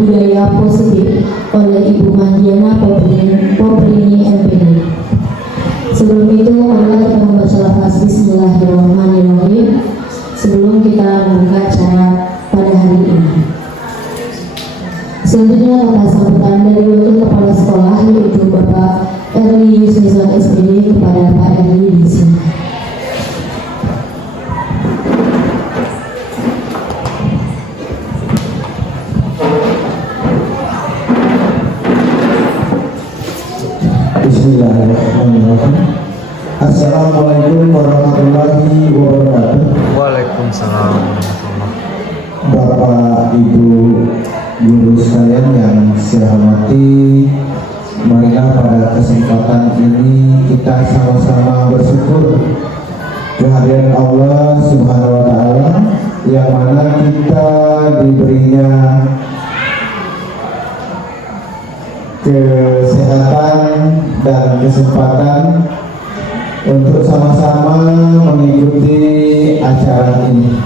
budaya positif oleh Ibu Mahdiana Poprini MPD. Sebelum itu, marilah kita membaca lafaz Bismillahirrahmanirrahim sebelum kita membuka acara pada hari ini. Selanjutnya kata sambutan dari Wakil Kepala Sekolah yaitu Bapak Erli Yusnizon SPD kepada Pak Erli di sini. Bismillahirrahmanirrahim. Assalamualaikum warahmatullahi wabarakatuh. Waalaikumsalam warahmatullahi. Bapak Ibu guru sekalian yang saya hormati, marilah pada kesempatan ini kita sama-sama bersyukur kehadiran Allah Subhanahu wa Ta'ala yang mana kita diberinya kesehatan dan kesempatan untuk sama-sama mengikuti acara ini.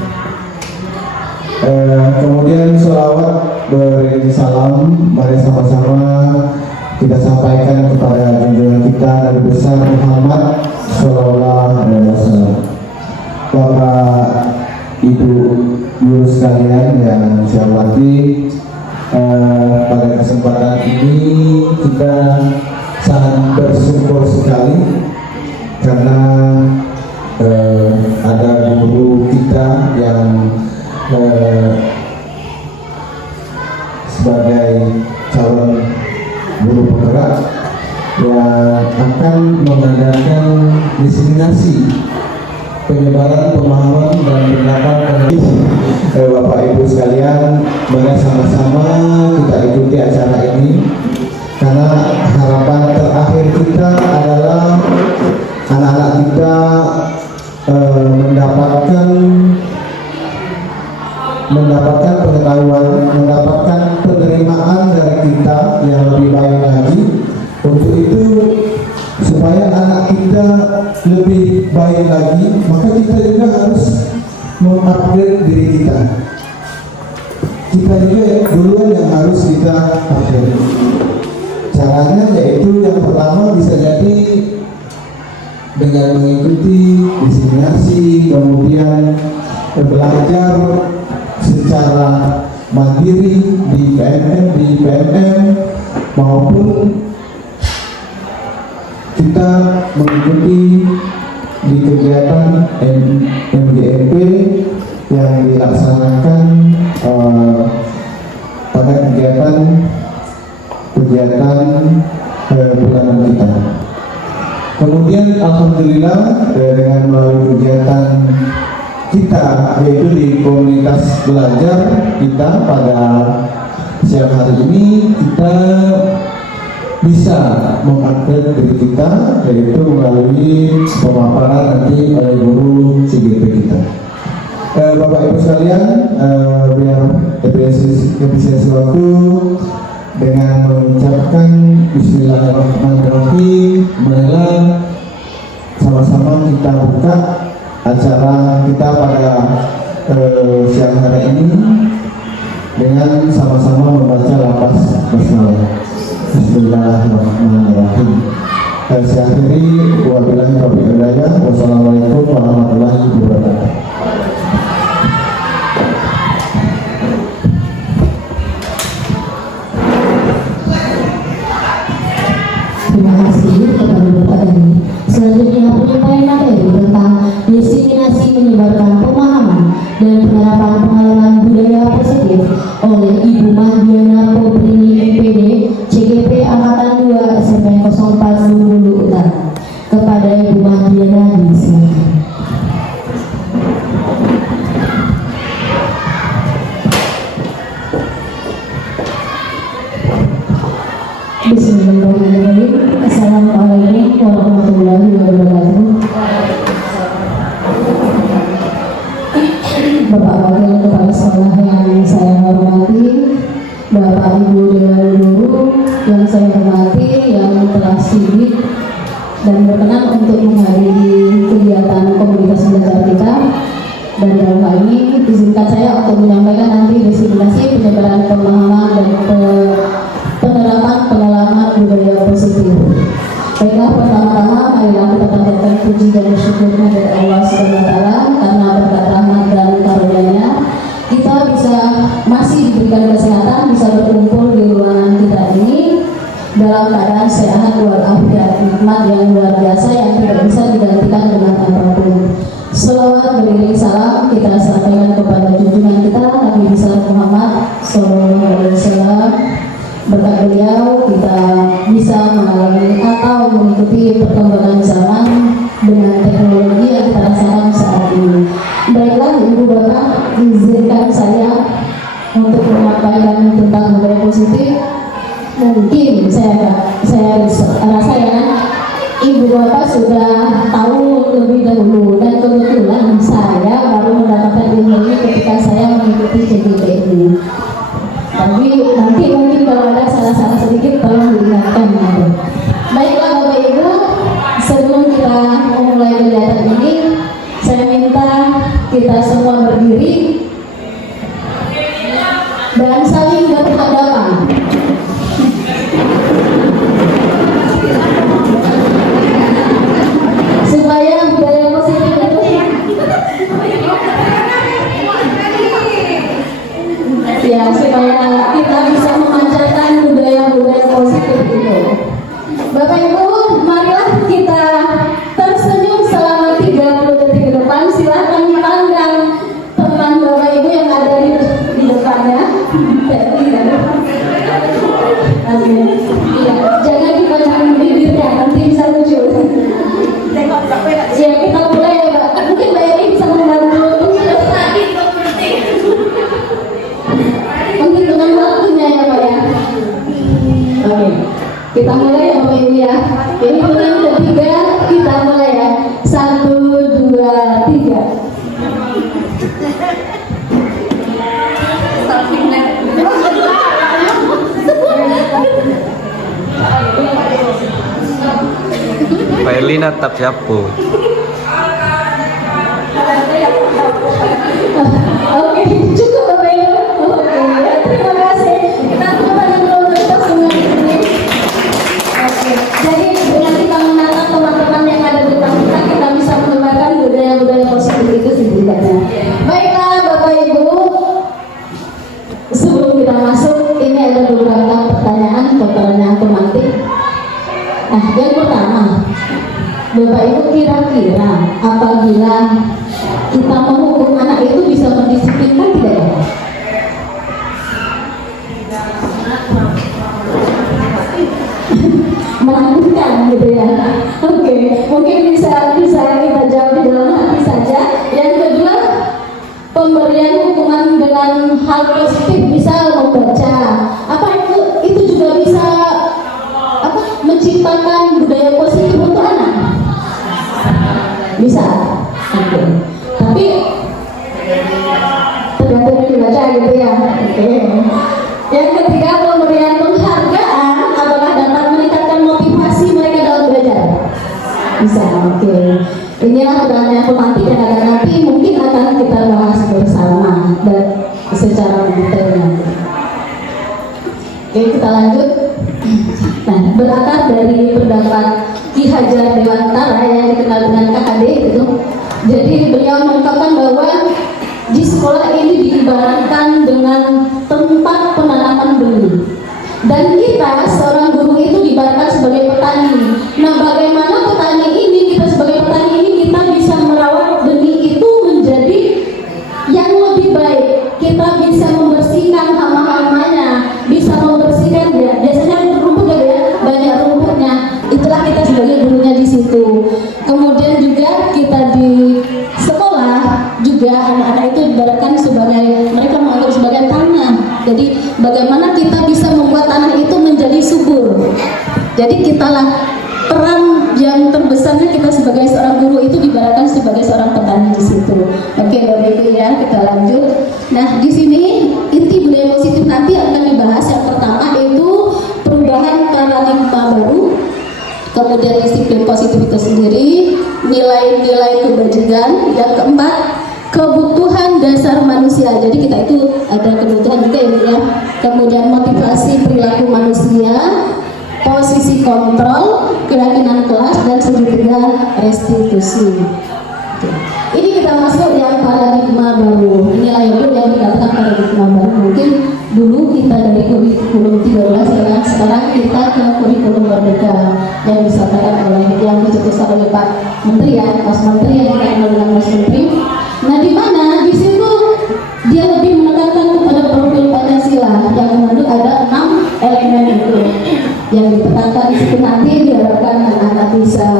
Kemudian sholawat beri salam, mari sama-sama kita sampaikan kepada junjungan kita Nabi besar Muhammad Sallallahu Alaihi Wasallam. Bapak Ibu guru sekalian yang saya hormati, pada kesempatan ini kita sangat bersyukur sekali karena ada guru kita yang sebagai calon guru penggerak yang akan mengadakan diseminasi penyebaran pemahaman dan pendapat Bapak Ibu sekalian, mari sama-sama kita ikuti acara ini karena harapan terakhir kita adalah anak-anak kita mendapatkan pengetahuan, mendapatkan penerimaan dari kita yang lebih baik lagi. Untuk itu, supaya anak kita lebih baik lagi, maka kita juga harus mengupgrade diri kita. Kita juga duluan yang harus kita upgrade. Caranya yaitu yang pertama bisa jadi dengan mengikuti diseminasi, kemudian belajar secara mandiri di PMM maupun kita mengikuti di kegiatan MGMP yang dilaksanakan pada kegiatan bulanan kita. Kemudian alhamdulillah dengan melalui kegiatan kita yaitu di komunitas belajar kita pada siang hari ini kita bisa mengupgrade diri kita yaitu melalui pemaparan nanti oleh guru CGP kita. Bapak Ibu sekalian, biar efisiensi waktu dengan mengucapkan Bismillahirrahmanirrahim, marilah sama-sama kita buka acara kita pada siang hari ini dengan sama-sama membaca lafaz basmalah. Bismillahirrahmanirrahim. Saya akhiri, wabillahi taufiq wal hidayah. Wassalamualaikum warahmatullahi wabarakatuh. Terima kasih kepada Bapak Erli. Selanjutnya penyampaian materi tentang diseminasi menyebarkan pemahaman dan penerapan pengalaman budaya positif oleh Ibu Mahdiana Poprini MPD CGP Angkatan 2 SMP 04 Bengkulu Utara. Kepada Ibu Mahdiana disilakan. Bismillahirrahmanirrahim. Assalamualaikum warahmatullahi wabarakatuh. Bapak Wakil Kepala Sekolah yang saya hormati, Bapak Ibu Dewan Guru yang saya hormati, yang telah sibuk dan berkenan untuk menghadiri kegiatan komunitas belajar kita. Dan dalam hal ini izinkan saya untuk menyampaikan nanti diseminasi penyebaran pemahaman dan dalam keadaan sehat walafiat, nikmat yang luar biasa yang tidak bisa digantikan dengan apapun. Selawat beriring salam kita sampaikan kepada junjungan kita Nabi besar Muhammad SAW. Berkat beliau kita bisa mengalami atau mengikuti perkembangan zaman dengan teknologi yang kita rasakan saat ini. Baiklah Ibu Bapak, izinkan saya untuk menyampaikan tentang budaya positif. Mungkin saya rasa ya Ibu Bapak sudah tahu lebih dahulu, dan kebetulan saya baru mendapatkan ilmu ini ketika saya mengikuti CGT ini. Tapi nanti mungkin kalau ada salah-salah sedikit tolong diingatkan. Baiklah Bapak Ibu, sebelum kita memulai kegiatan ini, saya minta kita semua berdiri dan saling berhadapan. Supaya budaya positif itu ya, supaya kita bisa memancarkan budaya-budaya positif itu. Bapak Ibu, marilah kita tersenyum selama 30 detik ke depan. Silahkan pandang teman Bapak Ibu yang ada di depannya. Iya, jangan dipandang bibirnya, nanti bisa lucu. Ya, kita mulai ya Mbak. Mungkin Mbak Eri bisa membantu mungkin dengan waktunya ya Pak ya. Oke, kita mulai ya Bapak Ibu ya. Ini yang ketiga, kita mulai ya. 1, 2, 3. Pak Eli natap siapa? Oke, cukup Bapak Ibu. Oke, terima kasih. Kita coba dulu dengan ini. Oke, jadi dengan kita menatap teman-teman yang ada di depan kita, kita bisa mengembangkan budaya-budaya positif itu setidaknya. Baiklah Bapak Ibu, sebelum kita masuk, ini ada beberapa pertanyaan tematik. Nah, yang pertama, Bapak Ibu, kira-kira apabila kita menghukum anak itu bisa mendisiplinkan tidak ya? Menakutkan gitu ya. Oke, mungkin bisa kita jawab di dalam hati saja. Yang kedua, pemberian hukuman dengan hal positif, bisa membaca. Apa itu juga bisa menciptakan budaya positif untuk anak? Bisa. Oke. Tapi tergantung yang dibaca gitu ya. Oke. Yang ketiga, pemberian penghargaan apakah dapat meningkatkan motivasi mereka dalam belajar? Bisa. Oke. Inilah pertanyaan pemantik yang akan nanti mungkin akan kita bahas bersama dan secara detailnya. Oke, kita lanjut. Nah, berakar dari pendapat Ki Hajar Dewantara yang dikenal dengan KHD itu. Jadi beliau mengungkapkan bahwa di sekolah ini diibaratkan dengan tempat penanaman benih, dan kita seorang guru itu diibaratkan sebagai petani. Nah, bagaimana petani ini, kita sebagai petani ini kita bisa merawat benih itu menjadi yang lebih baik. Kita bisa membersihkan hama-hamanya, bisa membersihkan ya. Biasanya rumput ya, banyak rumputnya. Itulah kita sebagai gurunya di situ. Kemudian juga kita di sekolah juga anak-anak itu diibaratkan sebagai, mereka menganggap sebagai tanah. Jadi bagaimana kita bisa membuat tanah itu menjadi subur. Jadi kitalah peran yang terbesarnya kita sebagai seorang guru itu diibaratkan sebagai seorang petani di situ. Oke Bapak Ibu ya, kita lanjut. Nah, di sini inti budaya positif nanti akan dibahas. Yang pertama itu perubahan paradigma baru, kemudian disiplin positif itu sendiri, nilai-nilai kebajikan. Yang keempat, kebutuhan dasar manusia. Jadi kita itu ada kebutuhan juga ya. Kemudian motivasi perilaku manusia, posisi kontrol, keyakinan kelas, dan ketiga restitusi. Oke. Ini kita masuk yang paradigma baru. Inilah yang dikatakan paradigma baru. Mungkin dulu kita dari kurikulum 13 sekarang kita ke kurikulum merdeka yang disampaikan oleh yang dicetuskan oleh Pak Menteri ya, Mas Menteri yang dikatakan oleh Mas Menteri. Nah di mana di situ dia lebih menekankan kepada profil Pancasila yang mengandung ada 6 elemen itu yang ditekankan di situ. Nanti diharapkan anak-anak bisa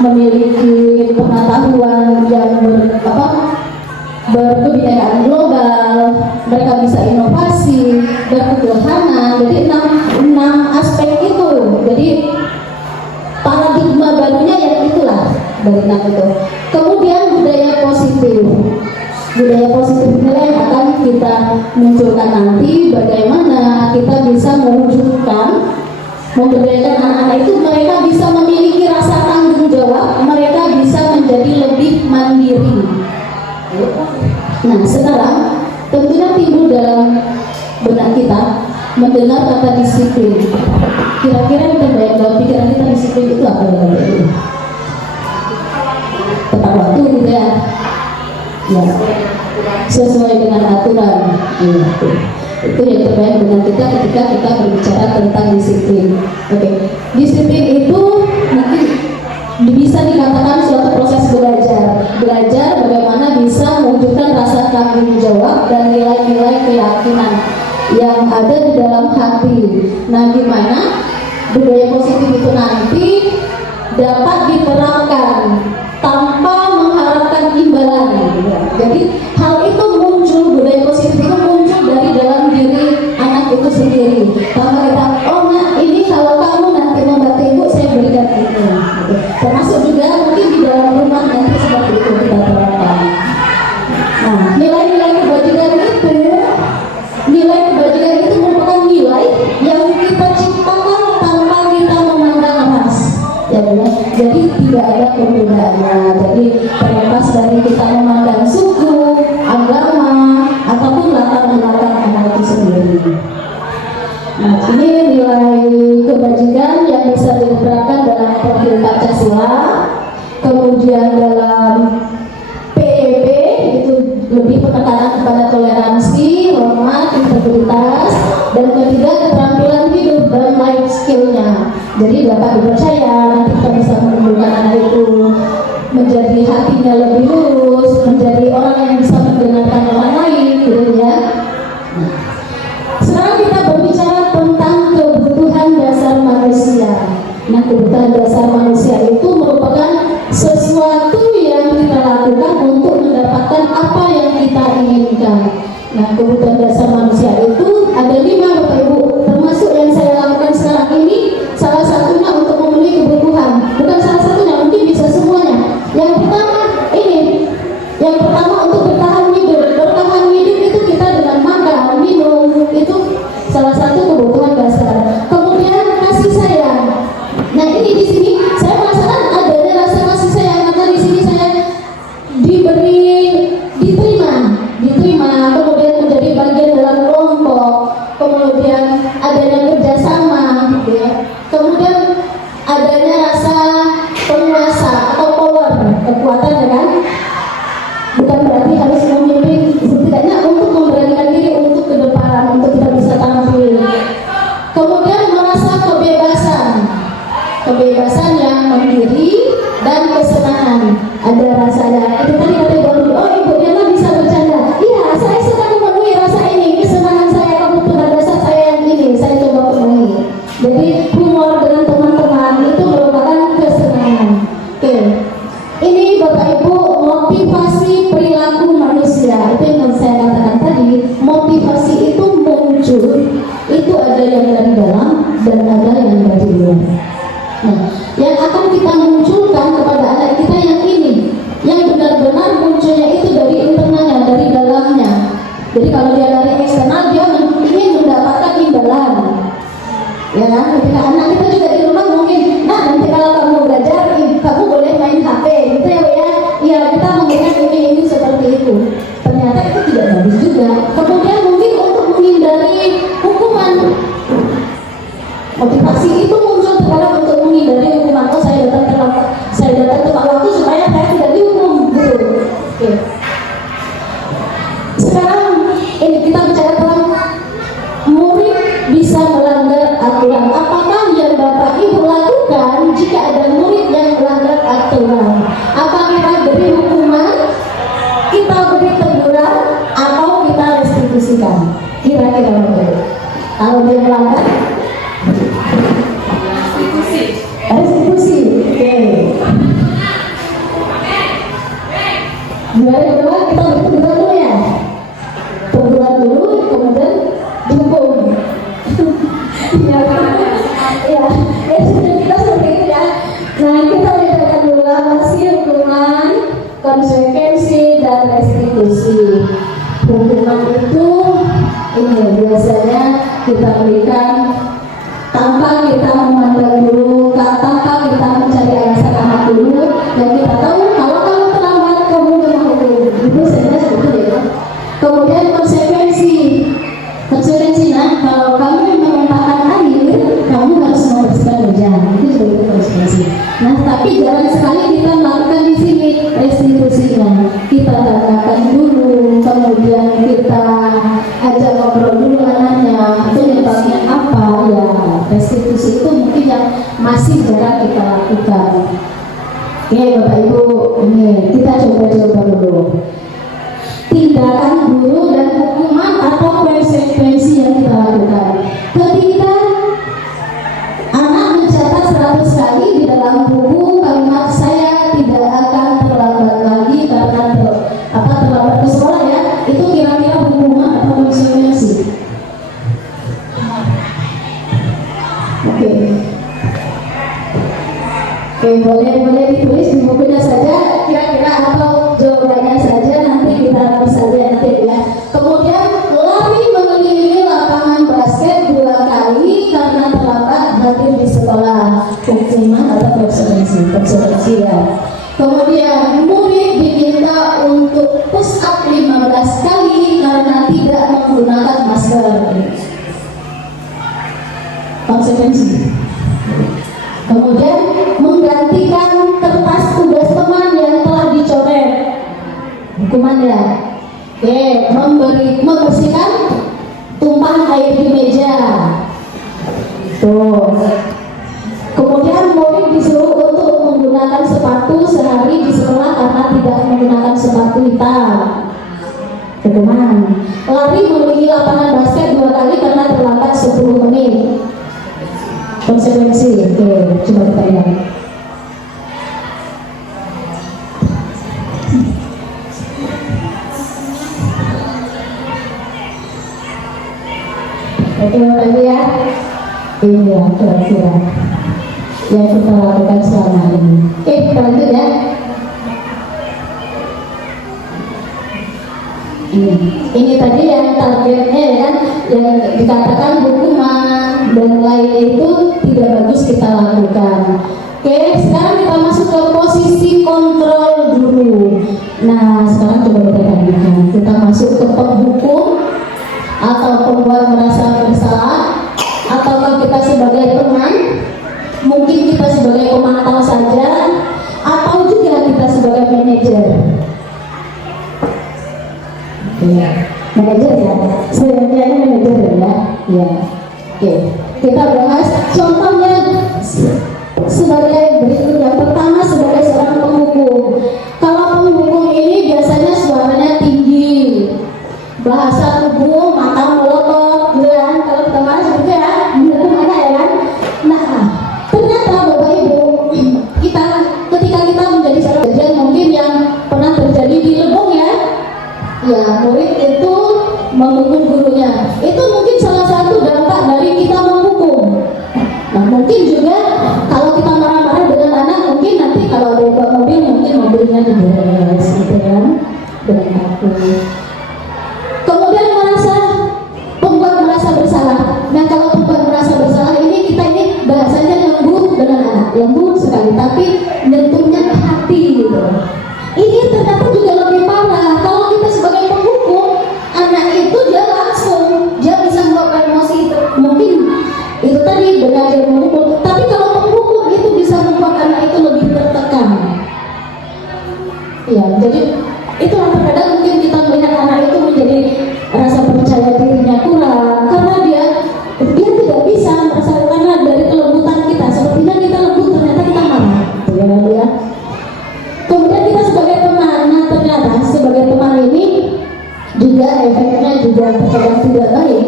memiliki pengetahuan yang berkebinekaan global, mereka bisa inovasi, berketuhanan. Jadi 6 aspek itu. Jadi paradigma barunya yang itulah dari 6 itu. Kemudian budaya positif. Budaya positif inilah yang akan kita munculkan nanti, bagaimana kita bisa mewujudkan, memberdayakan anak-anak itu, mereka bisa memiliki rasa tanggung jawab, mereka bisa menjadi lebih mandiri. Nah sekarang tentunya timbul dalam benak kita mendengar kata disiplin. Kira-kira kita bayang dalam pikiran kita disiplin itu apa ya? Tepat waktu gitu ya. Ya, sesuai dengan aturan. Ya, itu yang terbaik dengan kita ketika kita berbicara tentang disiplin. Oke, disiplin itu mungkin bisa dikatakan suatu proses belajar bagaimana bisa mewujudkan rasa tanggung jawab dan nilai-nilai keyakinan yang ada di dalam hati. Nah, di mana budaya positif itu nanti dapat diterapkan tanpa mengharapkan imbalan. Jadi hal itu muncul, budaya positif itu muncul dari dalam diri anak itu sendiri. Tanpa kita, oh nah ini kalau kamu nanti membantu ibu saya berikan itu. Termasuk juga mungkin di dalam rumah nanti seperti itu kita terapkan. Nah, nilai-nilai kebajikan itu merupakan nilai yang kita ciptakan tanpa kita memandang ras. Ya, jadi tidak ada perbedaannya. Jadi terlepas dari kita memandang suku, agama, ataupun latar belakang anak itu sendiri. Nah, ini nilai kebajikan yang bisa diterapkan dalam profil Pancasila. Kemudian dalam PEP itu lebih penekanan kepada toleransi, hormat, integritas, dan ketiga keterampilan hidup dan life skill-nya. Jadi dapat dipercaya, nanti kita bisa menumbuhkan anak itu menjadi hatinya lebih lurus, menjadi orang yang bisa mendengarkan orang lain, gitu ya. Nah, sekarang kita berbicara tentang kebutuhan dasar manusia. Nah, kebutuhan dasar manusia itu merupakan sesuatu yang kita lakukan untuk mendapatkan apa yang kita inginkan. Nah, kebutuhan dasar manusia itu ada 5, Bapak Ibu, termasuk yang saya lakukan sekarang ini. Salah satunya untuk memenuhi kebutuhan, bukan salah satunya, mungkin bisa semuanya. Yang pertama ini, yang pertama untuk bertahan hidup. Bertahan hidup itu kita dengan makan, minum, itu salah satu kebutuhan dasar. Kemudian kasih sayang. Nah, ini di sini saya merasakan adanya rasa kasih sayang karena di sini saya diterima, kemudian menjadi bagian dalam kelompok, kemudian adanya kerjasama, gitu ya. Kemudian adanya rasa penguasa atau power, kekuatan, ya kan? Bukan berarti harus memimpin, setidaknya untuk memberanikan diri untuk ke depan, untuk kita bisa tampil. Kemudian merasa kebebasan yang mandiri dan kesenangan. Ada rasanya, itu tadi kata Ibu, oh Ibu Diana bisa bercanda. Iya, saya sedang memenuhi rasa ini, kesenangan saya, kebutuhan dasar saya yang ini, saya coba penuhi. Jadi humor dengan teman-teman itu merupakan kesenangan. Oke, ini Bapak Ibu motivasi perilaku manusia. Itu yang saya katakan tadi, motivasi itu muncul, itu ada yang dari dalam dan ada yang dari luar. Nah, yang akan kita munculkan kepada anak kita yang ini, yang benar-benar munculnya itu dari internalnya, dari dalamnya. Jadi kalau dia dari eksternal, dia ingin mendapatkan imbalan. Ya kan? Ketika anak kita juga di rumah mungkin, nah nanti kalau kamu belajar, kamu boleh main HP, gitu ya, ya. Iya, kita memberikan ini seperti itu. Ternyata itu tidak bagus juga. Kemudian mungkin untuk menghindari hukuman, motivasi itu muncul terkadang untuk menghindari hukuman. Oh, saya datang tepat waktu supaya saya tidak dihukum, gitu. Oke. Sekarang ini Kira-kira apa? Kalau dia melanggar restitusi. Oke. Gimana kedua kita berteguran dulu ya. Teguran dulu, kemudian dihukum. Ya, ya, kita seperti itu ya. Nah, kita bedakan dulu apa sih hukuman, konsekuensi, dan restitusi. Hukuman itu ini biasanya kita berikan tanpa kita memandang dulu, tanpa kita mencari alasan apa dulu, dan kita tahu kalau kamu terlambat kamu memang hukum. Itu sebenarnya seperti itu. Kemudian konsekuensinya kalau kamu menumpahkan air, kamu harus membersihkan meja. Itu sebagai konsekuensi. Nah, tapi jarang sekali kita melakukan di sini restitusinya. Kita tanyakan dulu, kemudian kita ajak ngobrol dulu anaknya, penyebabnya apa ya. Restitusi itu mungkin yang masih jarang kita lakukan. Oke, Bapak Ibu, ini kita coba dulu. Tindakan guru dan hukuman atau konsekuensi yang kita lakukan. Ketika anak mencatat 100 kali di dalam buku kalimat saya tidak akan terlambat lagi karena terlambat ke sekolah ya, itu kira-kira hukuman atau konsekuensi? Oke, boleh ditulis di bukunya saja kira-kira atau jawabannya saja, nanti kita bisa lihat nanti ya. Kemudian lari mengelilingi lapangan basket 2 kali karena terlambat hadir di sekolah, hukuman atau konsekuensi ya. Kemudian murid diminta untuk push up 15 kali karena tidak menggunakan masker, konsekuensi. Kemudian menggantikan kertas tugas teman yang telah dicoret, hukumannya. Oke, membersihkan tumpahan air di meja. Tuh. Kemudian murid disuruh untuk menggunakan sepatu sehari di sekolah karena tidak menggunakan sepatu hitam, hukuman. Lari mengelilingi lapangan basket 2 kali karena terlambat 10 menit, konsekuensi. Oke, coba kita lihat. Oke, Bapak Ibu ya. Ini ya kira-kira yang kita lakukan selama ini. Oke, kita lanjut ya. Ini tadi yang targetnya ya kan, yang dikatakan hukuman dan lainnya itu tidak bagus kita lakukan. Oke, sekarang kita masuk ke posisi kontrol guru. Nah, sekarang coba kita bandingkan. Kita masuk ke penghukum atau pembuat merasa bersalah, ataukah kita sebagai teman, mungkin kita sebagai pemantau saja, atau juga kita sebagai manajer. Ya, manajer ya, sebenarnya manajer ya. Ya, oke. Kita bahas contohnya sebagai berikut. Yang pertama sebagai seorang penghukum. Kalau penghukum ini biasanya suaranya tinggi, bahasa tubuh, mata melotot, kan? Kalau kita bahas seperti ya, menghukum anak ya kan. Nah, ternyata Bapak Ibu, ketika kita menjadi seorang kejadian mungkin yang pernah terjadi di Lebong ya. Ya, murid itu menghukum gurunya. Itu mungkin salah satu dampak dari kita menghukum. Nah, mungkin juga kalau kita marah-marah dengan anak, mungkin nanti kalau ada buat mobil, mungkin mobilnya diberes gitu kan, dengan takut. Kemudian pembuat merasa bersalah. Nah, kalau pembuat merasa bersalah ini kita ini bahasanya lembut dengan anak, lembut sekali, tapi bentuknya ke hati gitu. Ini ternyata juga lebih parah. Kalau kita sebagai penghukum, anak itu dia bisa membawa emosi itu. Mungkin itu tadi benar dia memukul, tapi kalau penghukum itu bisa membuat anak itu lebih tertekan. Ya, jadi itulah terkadang mungkin kita melihat anak itu menjadi rasa percaya dirinya kurang karena dia tidak bisa merasa, karena dari kelembutan kita, sepertinya kita lembut ternyata kita marah, ya. Kemudian kita sebagai teman, nah ternyata sebagai teman ini juga efeknya juga terkadang tidak baik.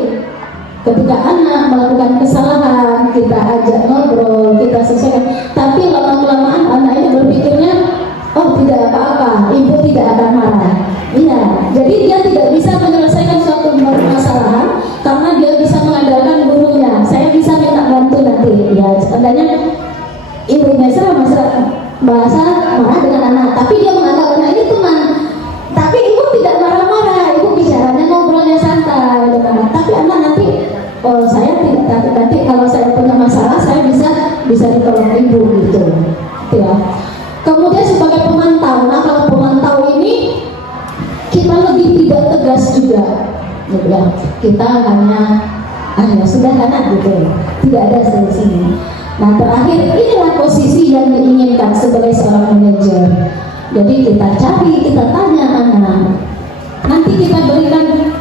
Ketika anak melakukan kesalahan, kita ajak ngobrol, kita sesuaikan. Tapi lama-kelamaan anak ini berpikirnya, oh tidak apa-apa, ibu tidak akan marah. Iya, jadi dia tidak bisa menyelesaikan suatu permasalahan karena dia bisa mengandalkan gurunya. Saya bisa minta bantu nanti. Ya, sebenarnya ibunya bahasa marah dengan anak, tapi dia menganggap anak ini teman. Tapi ibu tidak marah-marah, ibu bicaranya ngobrolnya santai dengan anak. Tapi anak nanti, oh saya tidak takut, nanti kalau saya punya masalah saya bisa ditolong ibu gitu. Ya. Kemudian sebagai pemantau, nah kalau pemantau ini kita lebih tidak tegas juga, gitu ya. Kita hanya sudah anak gitu, tidak ada solusinya. Nah terakhir inilah posisi yang diinginkan sebagai seorang manajer. Jadi kita cari, kita tanya anak, nanti kita berikan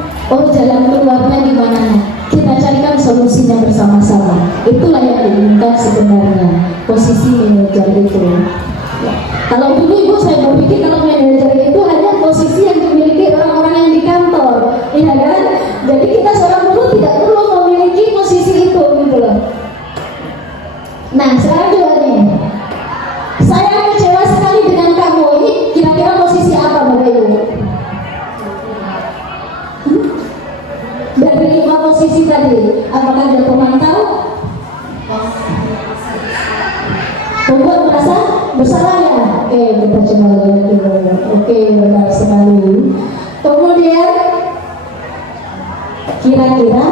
jalan keluarnya di mana. Kita carikan solusinya bersama-sama. Itulah yang diinginkan sebenarnya posisi manajer itu. Ya. Kalau dulu ibu saya berpikir kalau manajer itu hanya posisi yang dimiliki orang-orang yang di kantor, iya kan? Jadi kita seorang guru tidak perlu memiliki posisi itu, gitu loh. Nah sekarang juga nih, saya kecewa sekali dengan kamu. Ini kira-kira posisi apa Bapak Ibu? Dari 5 posisi tadi, apakah dia pemantau? Membuat merasa bersalah ya? Oke, kita coba lihat dulu. Oke, benar sekali. Kemudian, kira-kira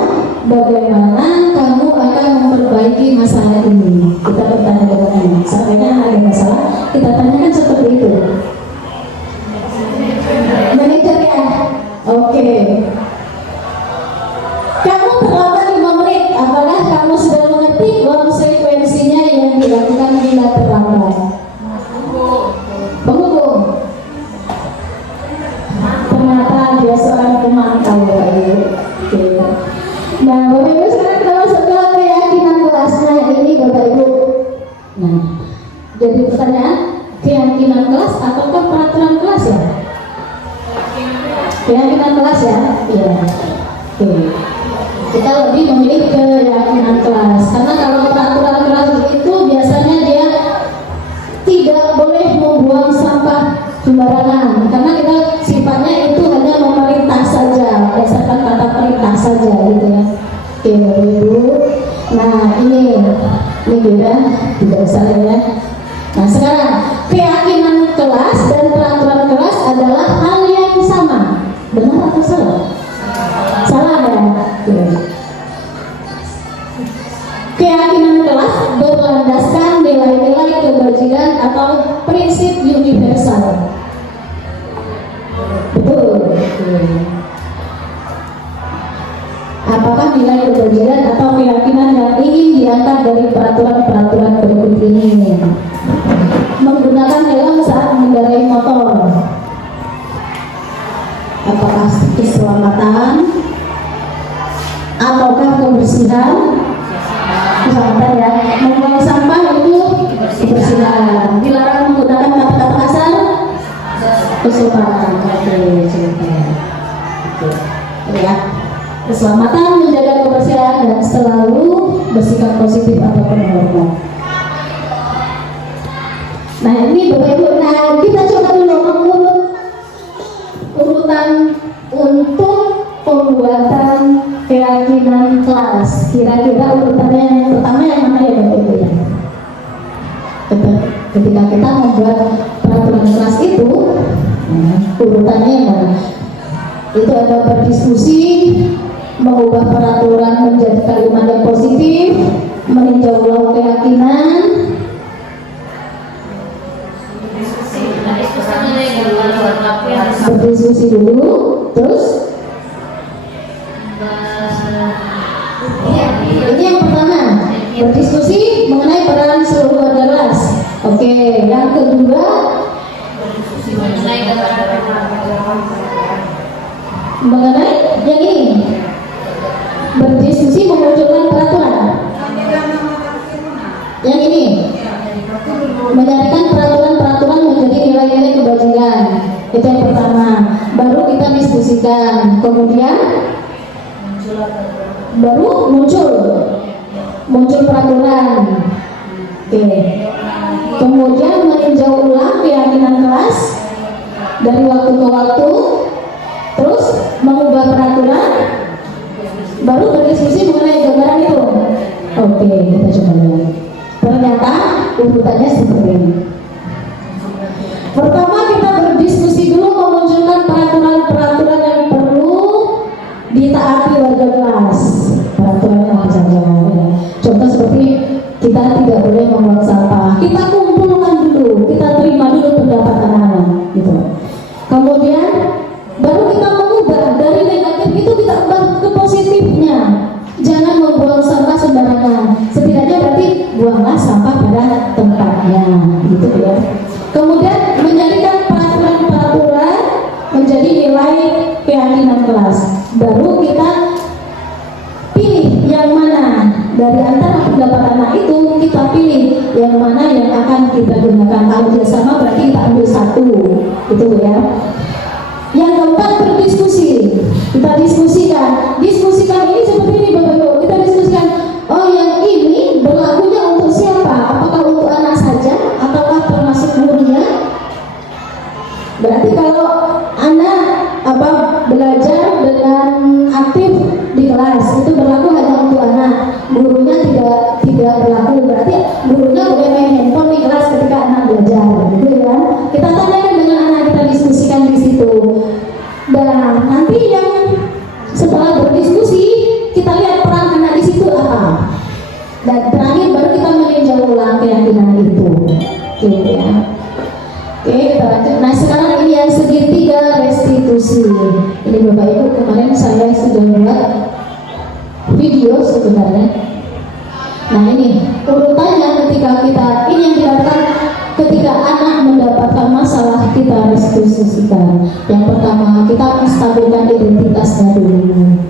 bagaimana kamu akan memperbaiki masalah ini? Kita bertanya dengan anak. Seandainya ada masalah, kita tanyakan seperti itu. Manajer ya? Oke. Kamu terlambat 5 menit. Apakah kamu sudah mengerti konsekuensinya yang dilakukan bila terlambat? Menghubung. Ternyata dia seorang pemantau, Bapak Ibu. Oke. Nah, Bapak Ibu sekarang kita masuk ke keyakinan kelasnya ini, Bapak Ibu. Nah, jadi pertanyaan, keyakinan kelas ataukah peraturan kelas ya? Keyakinan kelas ya? Iya. Oke. Kita lebih memilih keyakinan kelas karena kalau peraturan kelas itu biasanya dia tidak boleh membuang sampah sembarangan karena kita sifatnya itu hanya memerintah saja berdasarkan kata perintah saja gitu ya. Oke Ibu. Nah ini beda, tidak usah ya. Nah sekarang keyakinan kelas dan peraturan kelas adalah hal yang sama, benar atau salah? Salah ya. Keyakinan kelas berlandaskan nilai-nilai kebajikan atau prinsip universal. Betul. Apakah nilai kebajikan atau keyakinan yang ingin diangkat dari peraturan-peraturan berikut ini? Menggunakan helm saat mengendarai motor. Apakah keselamatan ataukah kebersihan? Keselamatan ya. Membuang sampah itu kebersihan. Dilarang menggunakan kata-kata kasar. Keselamatan. Ya. Keselamatan, menjaga kebersihan dan selalu bersikap positif atau penghormatan. Nah ini Bapak Ibu, nah kita coba dulu mengurut urutan untuk pembuatan keyakinan kelas. Kira-kira urutannya yang pertama yang mana ya Bapak Ibu ya? Ketika kita membuat peraturan kelas itu, urutannya yang mana? Itu ada berdiskusi, mengubah peraturan menjadi kalimat yang positif, meninjau ulang keyakinan. Berdiskusi dulu, terus ini yang pertama, berdiskusi mengenai peran seluruh warga kelas. Oke, yang kedua mengenai yang ini, berdiskusi memunculkan peraturan. Yang ini, menjadikan peraturan-peraturan menjadi nilai-nilai kebajikan. Itu yang pertama. Baru kita diskusikan. Kemudian baru muncul peraturan. Oke. Kemudian meninjau ulang keyakinan kelas dari waktu ke waktu, terus mengubah peraturan, baru berdiskusi mengenai gambaran itu. Oke, kita coba lihat. Ternyata urutannya seperti ini. Pertama kita berdiskusi dulu memunculkan peraturan-peraturan yang perlu ditaati warga kelas. Peraturan apa saja? Ya. Contoh seperti kita tidak boleh membuang sampah. Kita kumpulkan dulu, kita terima dulu pendapat anak-anak, gitu. Kemudian baru kita mengubah dari negatif itu kita ubah ke positifnya. Jangan membuang sampah sembarangan. Setidaknya berarti buanglah sampah pada tempatnya, gitu ya. Kemudian menjadikan peraturan-peraturan menjadi nilai keyakinan kelas. Baru kita pilih yang mana dari antara pendapat anak itu, kita pilih yang mana yang akan kita gunakan. Kalau dia sama berarti kita ambil satu, gitu ya. Yang keempat, berdiskusi. Kita diskusikan ini seperti ini Bapak Ibu. Kita diskusikan, oh yang ini berlakunya untuk siapa? Apakah untuk anak saja ataukah termasuk gurunya? Berarti kalau anak belajar dengan aktif di kelas itu berlaku hanya untuk anak, gurunya tidak berlaku. Berarti gurunya boleh main handphone di kelas ketika anak belajar, gitu ya. Kita tanyakan dengan anak, kita diskusikan di situ. Dan nanti yang setelah berdiskusi kita lihat peran anak di situ apa. Dan terakhir baru kita meninjau ulang keyakinan itu. Oke ya. Oke, kita lanjut. Nah sekarang ini yang segitiga restitusi. Ini Bapak Ibu, kemarin saya sudah buat video sebenarnya. Nah ini urutannya ketika kita, ini yang dikatakan ketika anak mendapatkan masalah kita restitusikan. Yang pertama kita menstabilkan identitasnya dulu.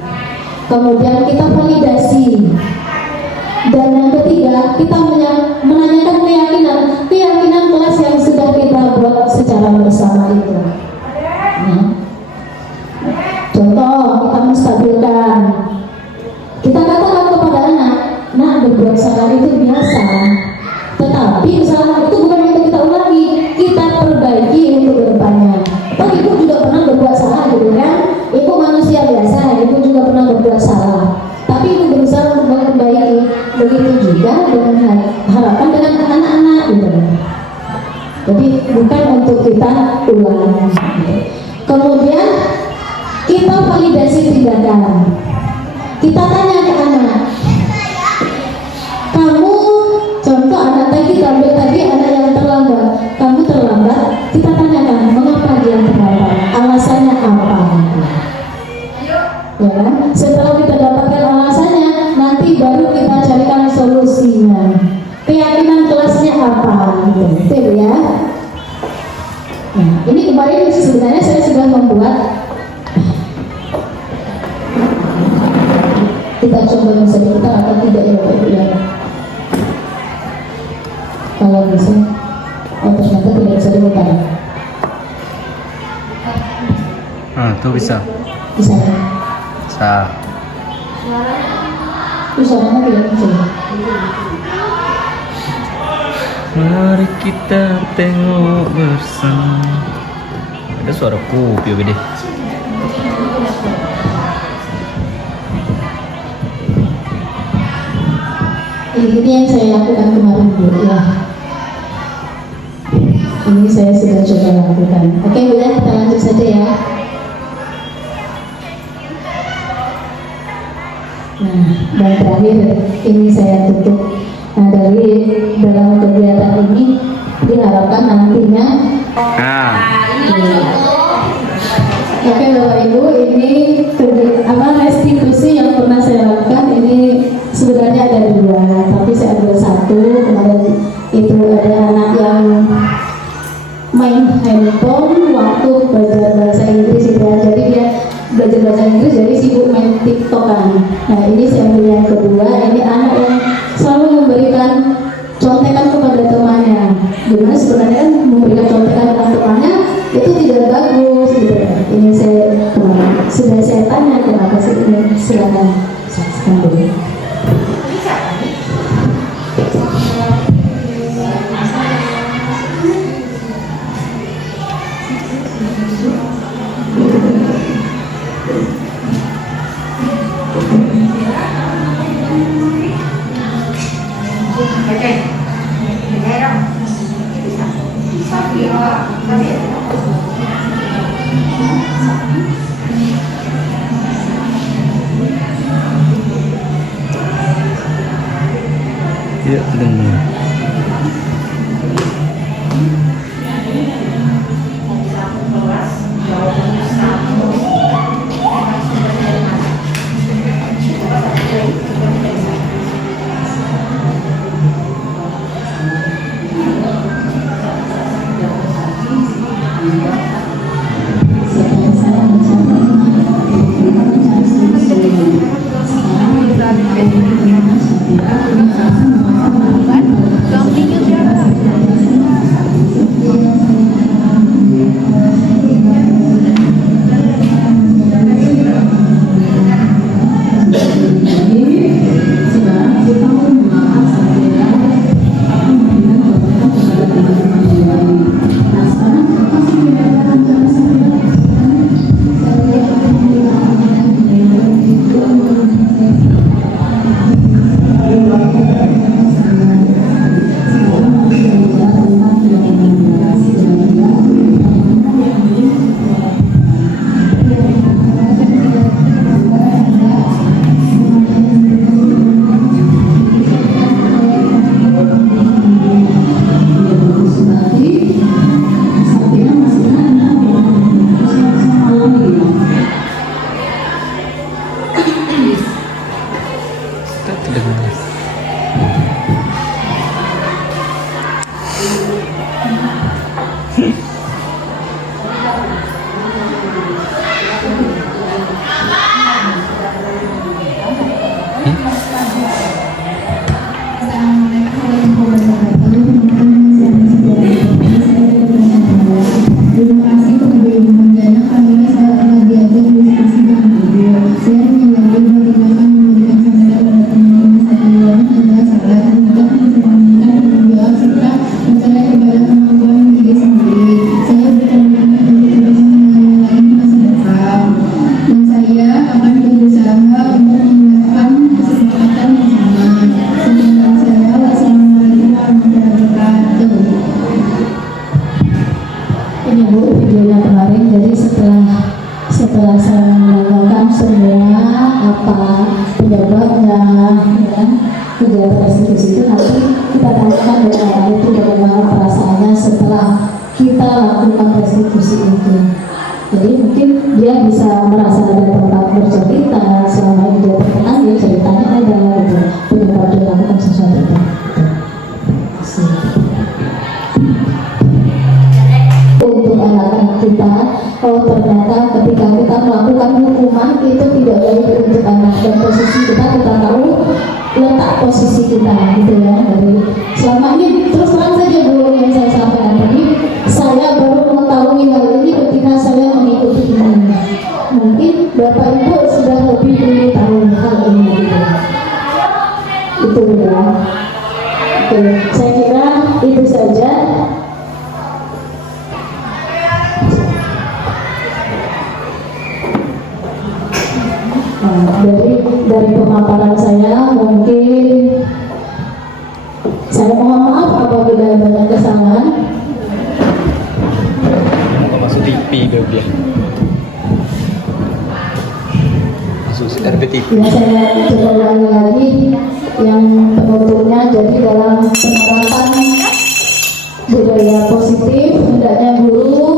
Kemudian kita validasi. Dan yang ketiga kita menanyakan keyakinan kelas yang sudah kita buat secara bersama itu. Nah, contoh kita menstabilkan. Kita katakan kepada anak, nah berbuat salah itu biasa. Tetapi kesalahan itu bukan untuk kita ulangi, kita perbaiki untuk kedepannya. Toh ibu juga pernah berbuat salah gitu kan? Ibu manusia biasa, ibu juga pernah berbuat salah. Tapi ibu berusaha untuk memperbaiki. Begitu juga dengan harapan dengan anak-anak gitu. Jadi bukan untuk kita ulangi. Kemudian kita validasi tindakan. Kita tanya ke anak, kamu contoh anak tadi kita ambil tadi anak yang terlambat, kamu terlambat, kita tanyakan mengapa dia terlambat, alasannya apa, ya kan? Setelah kita dapatkan alasannya, nanti baru kita carikan solusinya, keyakinan kelasnya apa, gitu ya. Nah, ini kemarin sebenarnya saya sudah membuat. Kita coba bisa diputar atau tidak ya Pak Ibu ya. Kalau bisa, ternyata tidak bisa diputar. Tuh bisa. Bisa ya? Bisa. Suaranya tidak bisa. Mari kita tengok bersama. Ada suara kopi gede. Ini yang saya lakukan kemarin Bu ya. Ini saya sudah coba lakukan. Oke Bu ya, kita lanjut saja ya. Nah, dan terakhir ini saya tutup. Nah, dari dalam kegiatan ini diharapkan nantinya. Oke Bapak Ibu, ini restitusi yang pernah saya lakukan ini sebenarnya ada dua, tapi saya ambil satu. Kemarin itu ada anak yang main handphone waktu belajar bahasa Inggris itu ya. Jadi dia belajar bahasa Inggris jadi sibuk main TikTokan. Nah ini saya ambil yang kedua, ini anak yang selalu memberikan contekan kepada temannya. Gimana sebenarnya memberikan contekan kepada temannya itu tidak bagus gitu. Ini saya kemarin sudah saya tanya kenapa sih ini, silakan. Sambil. Ya, dengar. Tak terdengar. Terima kasih kepada Ibu Mandana karena saya telah diajak diskusi dengan beliau. Saya menyadari bagaimana memberikan sadar pada teman-teman sekalian adalah salah untuk mempertahankan menjual serta mencari kepada kemampuan diri sendiri. Saya berkomitmen untuk terus mengulangi masa depan, dan saya akan berusaha untuk menemukan kesepakatan bersama. Sekian saya. Wassalamualaikum warahmatullahi wabarakatuh. Ini Bu videonya kemarin, jadi setelah saya menanyakan semua apa penyebabnya ya, kejadian restitusi itu, nanti kita tanyakan dari orang itu bagaimana perasaannya setelah kita lakukan restitusi itu. Jadi mungkin dia bisa merasa ada tempat bercerita, selama ini dia terkenal, dia ceritanya ada gitu penyebab dia lakukan sesuatu itu. Untuk anak-anak kita, oh ternyata ketika kita melakukan hukuman itu tidak baik untuk anak, dan posisi kita tahu letak posisi kita gitu ya. Jadi selama ini terus terang saja dulu yang saya sampaikan tadi, saya baru mengetahui hal ini ketika saya mengikuti ini. Mungkin Bapak Ibu sudah lebih dulu tahu hal ini gitu. Itu ya. Oke, saya kira itu saja. Dari pemaparan saya, mungkin saya mohon maaf apabila ada banyak kesalahan. Mau masuk TV dia. Masuk RBTV. Ya, saya coba ulangi lagi yang penutupnya. Jadi dalam penerapan budaya positif, hendaknya guru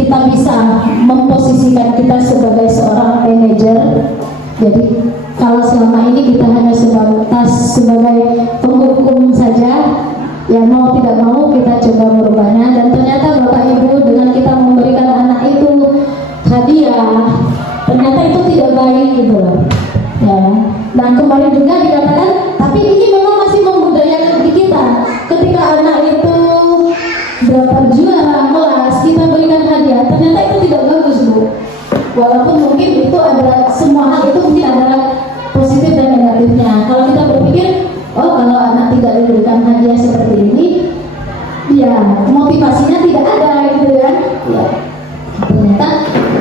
kita bisa memposisikan kita sebagai seorang manajer. Jadi kalau selama ini kita hanya sebagai penghukum saja, ya mau tidak mau kita coba merubahnya. Dan ternyata Bapak Ibu, dengan kita memberikan anak itu hadiah, ternyata itu tidak baik gitu loh. Ya. Dan kemarin juga dikatakan, tapi ini memang masih membudayakan di kita. Ketika anak itu dapat juara kelas, kita berikan hadiah, ternyata itu tidak bagus Bu. walaupun mungkin itu ada semua hal itu mungkin ada positif dan negatifnya. Kalau kita berpikir, oh kalau anak tidak diberikan hadiah seperti ini, ya motivasinya tidak ada gitu kan. Ya, ternyata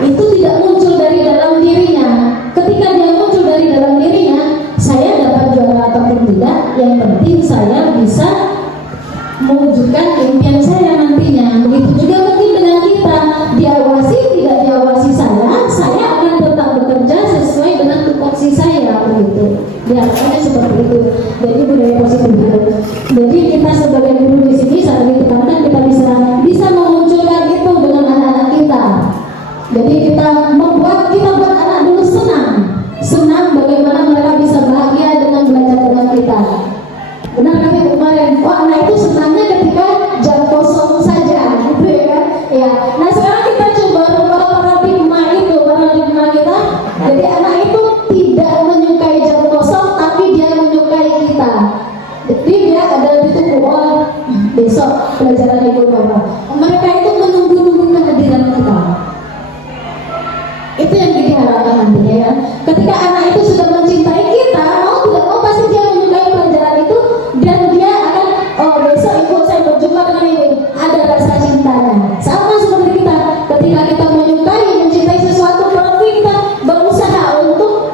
itu tidak muncul dari dalam dirinya. Ketika dia muncul dari dalam dirinya, saya dapat juara ataupun tidak, yang penting saya bisa mewujudkan impian saya nantinya. Begitu juga mungkin dengan kita, diawasi tidak diawasi saya akan tetap bekerja sesuai dengan tupoksi saya, begitu. Diharapkannya seperti itu. Jadi budaya positif itu. Jadi kita sebagai guru di sini saat ditekankan kita bisa memunculkan itu dengan anak-anak kita. Jadi kita buat anak dulu senang bagaimana mereka bisa bahagia dengan belajar dengan kita. Benar kan Ibu kemarin? Oh, anak itu senangnya ketika jam kosong saja, gitu ya kan? Ya. Nah sekarang kita coba rubah paradigma kita. Jadi anak itu tidak menyukai jam kosong, tapi dia menyukai kita. Jadi dia ada ditunggu, oh besok pelajaran Ibu Bapak. Mereka itu menunggu kehadiran kita. Itu yang diharapkan nantinya ya. Ketika anak itu sudah mencintai kita, mau tidak mau pasti dia menyukai pelajaran itu, dan dia akan, oh besok ibu saya berjumpa dengan ini, ada rasa cintanya. Sama seperti kita, ketika kita mencintai sesuatu, berarti kita berusaha untuk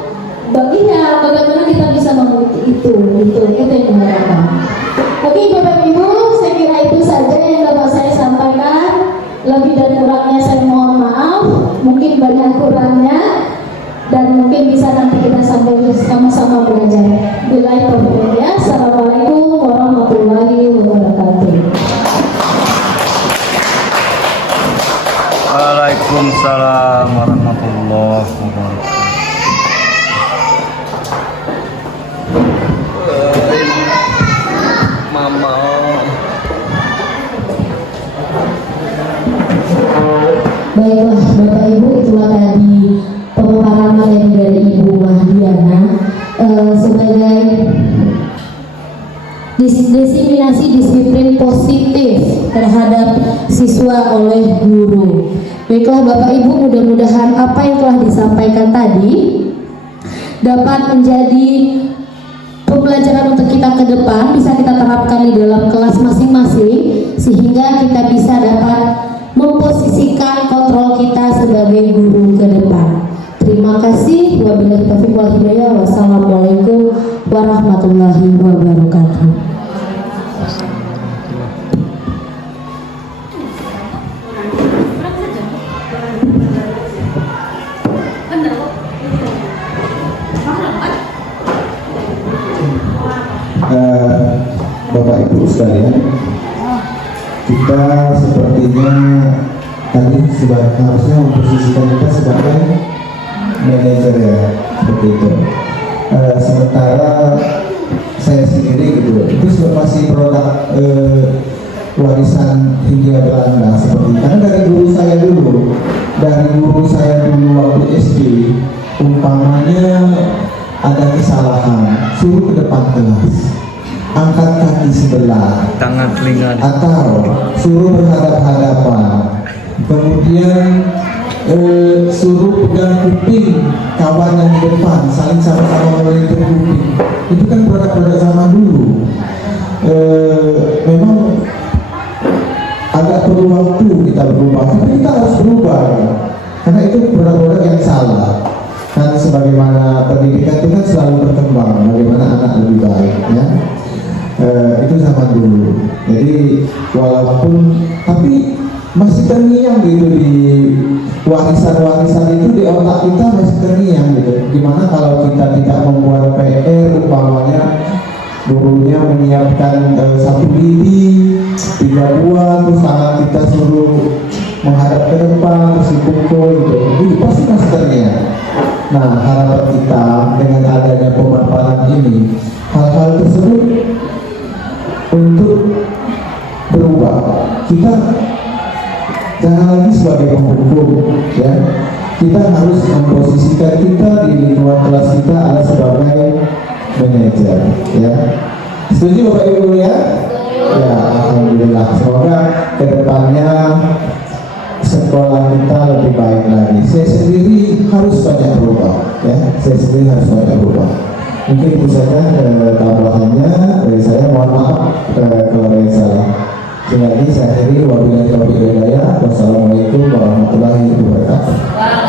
baginya bagaimana kita bisa memenuhi itu yang diharapkan. Oke Bapak Ibu, saya kira itu saja yang dapat saya sampaikan. Lebih dan kurangnya saya mohon maaf, mungkin banyak kurangnya, dan mungkin bisa nanti kita sampai sama-sama belajar. Billahi taufiq. Assalamualaikum warahmatullahi wabarakatuh. Waalaikumsalam warahmatullahi wabarakatuh. Mama. Baiklah Bapak Ibu, itulah tadi pemaparan materi dari Ibu Mahdiana sebagai diseminasi disiplin positif terhadap siswa oleh guru. Baiklah Bapak Ibu, mudah-mudahan apa yang telah disampaikan tadi dapat menjadi pembelajaran untuk kita ke depan, bisa kita terapkan di dalam kelas masing-masing, sehingga kita bisa dapat memposisikan kontrol kita sebagai guru ke depan. Terima kasih. Wabillahi taufiq wal hidayah. Wassalamualaikum warahmatullahi wabarakatuh. Bapak Ibu sekalian, kita sepertinya tadi harusnya memposisikan kita sebagai manajer ya, seperti itu. Sementara saya sendiri gitu, itu masih produk warisan Hindia Belanda seperti itu. Karena dari guru saya dulu waktu SD, umpamanya ada kesalahan, suruh ke depan kelas, angkat kaki sebelah, Tangan telinga. atau suruh berhadap-hadapan, kemudian suruh pegang kuping kawan yang di depan, saling sama-sama melentur kuping. Itu kan produk-produk zaman dulu. Memang agak perlu waktu kita berubah, tapi kita harus berubah karena itu produk-produk yang salah. Kan sebagaimana pendidikan itu kan selalu berkembang, bagaimana anak lebih baik ya. Itu zaman dulu. Jadi walaupun tapi masih terngiang gitu di warisan-warisan itu, di otak kita masih terngiang gitu. Gimana kalau kita tidak membuat PR, umpamanya gurunya menyiapkan satu lidi 3 buah, terus tangan kita suruh menghadap ke depan, terus dipukul gitu. Itu pasti masih terngiang. Nah, harapan kita dengan adanya pemaparan ini, hal-hal tersebut untuk berubah. Kita jangan lagi sebagai penghukum, ya. Kita harus memposisikan kita di lingkungan kelas kita adalah sebagai manajer, ya. Setuju Bapak Ibu ya? Ya, alhamdulillah. Semoga kedepannya sekolah kita lebih baik lagi. Saya sendiri saya sendiri harus banyak berubah. Mungkin itu saja tambahannya dari saya. Mohon maaf kalau ada yang salah. Sekali lagi saya akhiri, wabillahi taufiq wal hidayah. Wassalamualaikum warahmatullahi wabarakatuh.